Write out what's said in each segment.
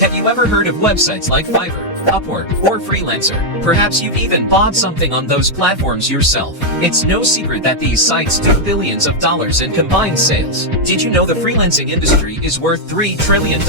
Have you ever heard of websites like Fiverr, Upwork, or Freelancer? Perhaps you've even bought something on those platforms yourself. It's no secret that these sites do billions of dollars in combined sales. Did you know the freelancing industry is worth $3 trillion?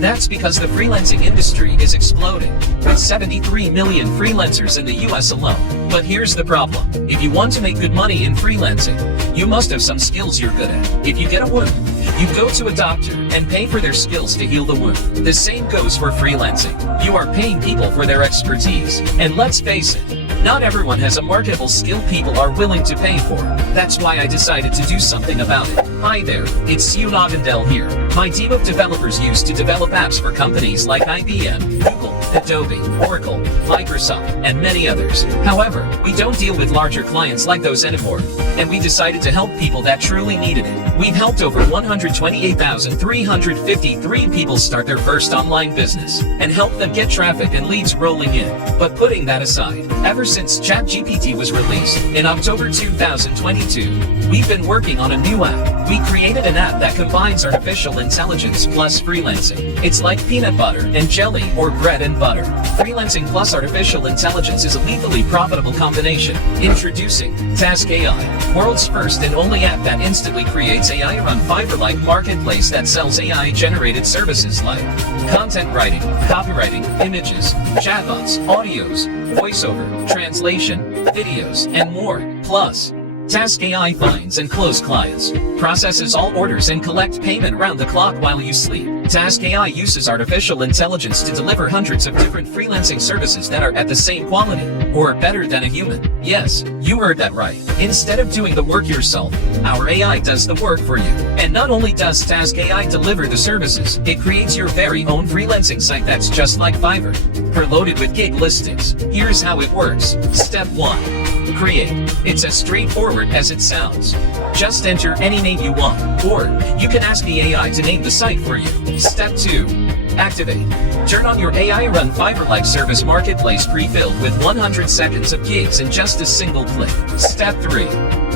That's because the freelancing industry is exploding, with 73 million freelancers in the US alone. But here's the problem. If you want to make good money in freelancing, you must have some skills you're good at. If you get a wound, you go to a doctor and pay for their skills to heal the wound. The same goes for freelancing. You are paying people for their expertise. And let's face it, not everyone has a marketable skill people are willing to pay for. That's why I decided to do something about it. Hi there, it's Hugh Nogandell here. My team of developers used to develop apps for companies like IBM, Google, Adobe, Oracle, Microsoft, and many others. However, we don't deal with larger clients like those anymore, and we decided to help people that truly needed it. We've helped over 128,353 people start their first online business, and helped them get traffic and leads rolling in. But putting that aside, ever since ChatGPT was released in October 2022, we've been working on a new app. We created an app that combines artificial intelligence plus freelancing. It's like peanut butter and jelly or bread and butter. Freelancing plus artificial intelligence is a lethally profitable combination. Introducing TaskAI, world's first and only app that instantly creates AI-run Fiverr-like marketplace that sells AI-generated services like content writing, copywriting, images, chatbots, audios, voiceover, translation, videos, and more. Plus, TaskAI finds and closes clients, processes all orders and collects payment round the clock while you sleep. TaskAI uses artificial intelligence to deliver hundreds of different freelancing services that are at the same quality, or better than a human. Yes, you heard that right. Instead of doing the work yourself, our AI does the work for you. And not only does TaskAI deliver the services, it creates your very own freelancing site that's just like Fiverr, preloaded with gig listings. Here's how it works. Step 1. Create. It's as straightforward as it sounds. Just enter any name you want, or you can ask the AI to name the site for you. Step 2. Activate. Turn on your AI-run Fiverr-like service marketplace pre-filled with 100 seconds of gigs in just a single click. Step 3.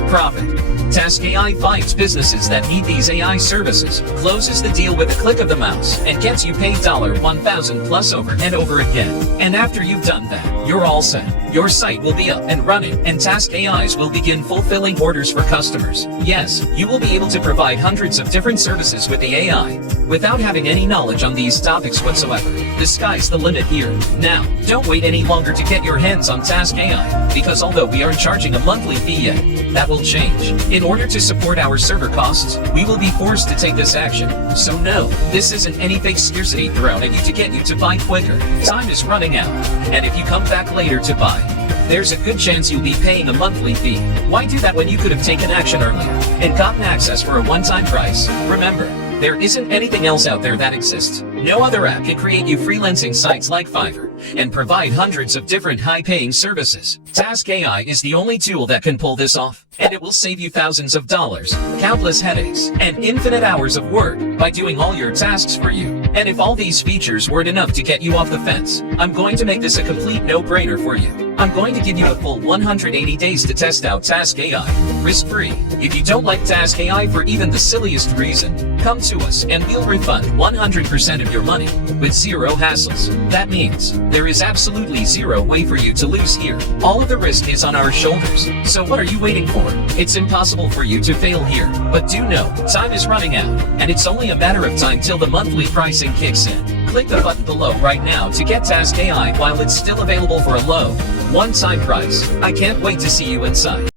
Profit. TaskAI finds businesses that need these AI services, closes the deal with a click of the mouse, and gets you paid $1,000 plus over and over again. And after you've done that, you're all set. Your site will be up and running, and TaskAIs will begin fulfilling orders for customers. Yes, you will be able to provide hundreds of different services with the AI, without having any knowledge on these topics whatsoever. The sky's the limit here. Now, don't wait any longer to get your hands on TaskAI, because although we aren't charging a monthly fee yet, that will change. In order to support our server costs, we will be forced to take this action. So no, this isn't any fake scarcity thrown at you to get you to buy quicker. Time is running out, and if you come back later to buy, there's a good chance you'll be paying a monthly fee. Why do that when you could have taken action earlier and gotten access for a one-time price? Remember, there isn't anything else out there that exists. No other app can create you freelancing sites like Fiverr and provide hundreds of different high-paying services. TaskAI is the only tool that can pull this off, and it will save you thousands of dollars, countless headaches, and infinite hours of work by doing all your tasks for you. And if all these features weren't enough to get you off the fence, I'm going to make this a complete no-brainer for you. I'm going to give you a full 180 days to test out TaskAI, risk-free. If you don't like TaskAI for even the silliest reason, come to us and we'll refund 100% of your money with zero hassles. That means there is absolutely zero way for you to lose here. All of the risk is on our shoulders. So what are you waiting for? It's impossible for you to fail here. But do know, time is running out, and it's only a matter of time till the monthly pricing kicks in. Click the button below right now to get TaskAI while it's still available for a low, one-time price. I can't wait to see you inside.